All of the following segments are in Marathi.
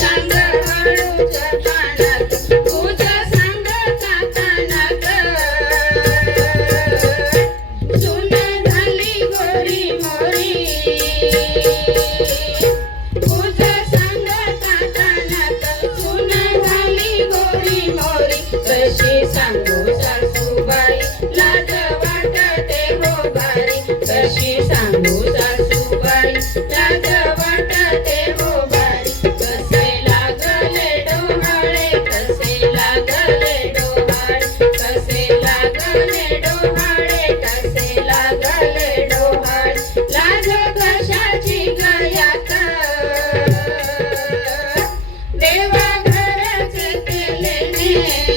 ചണ്ട केले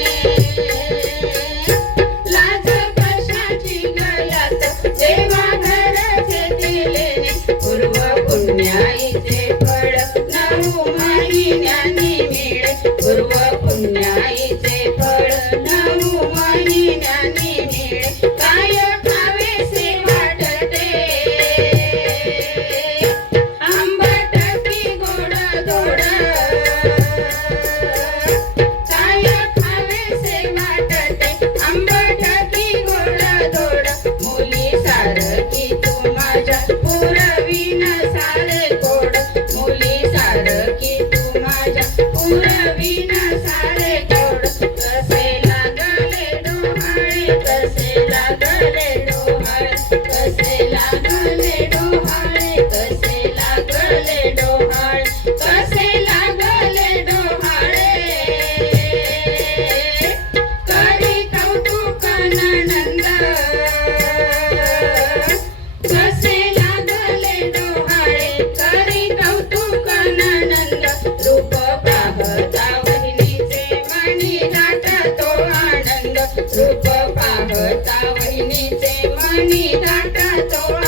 don't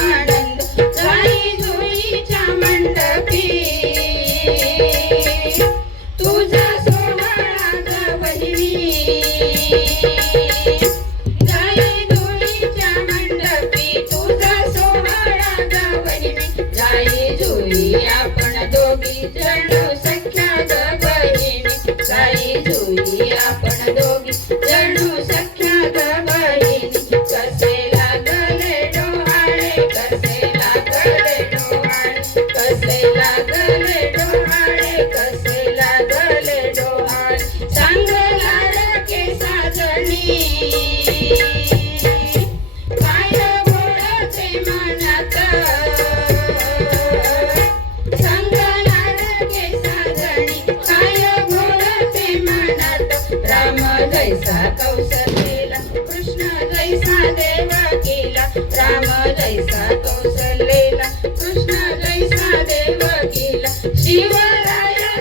जैसा कौशलेला कृष्ण जैसा देवा केला राम जैसा कौशलेला कृष्ण जैसा देवा केला शिवराया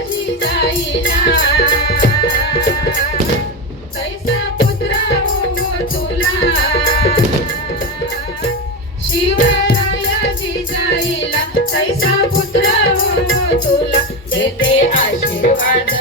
हो तुला. शिवराया जाईला हो आशीर्वाद.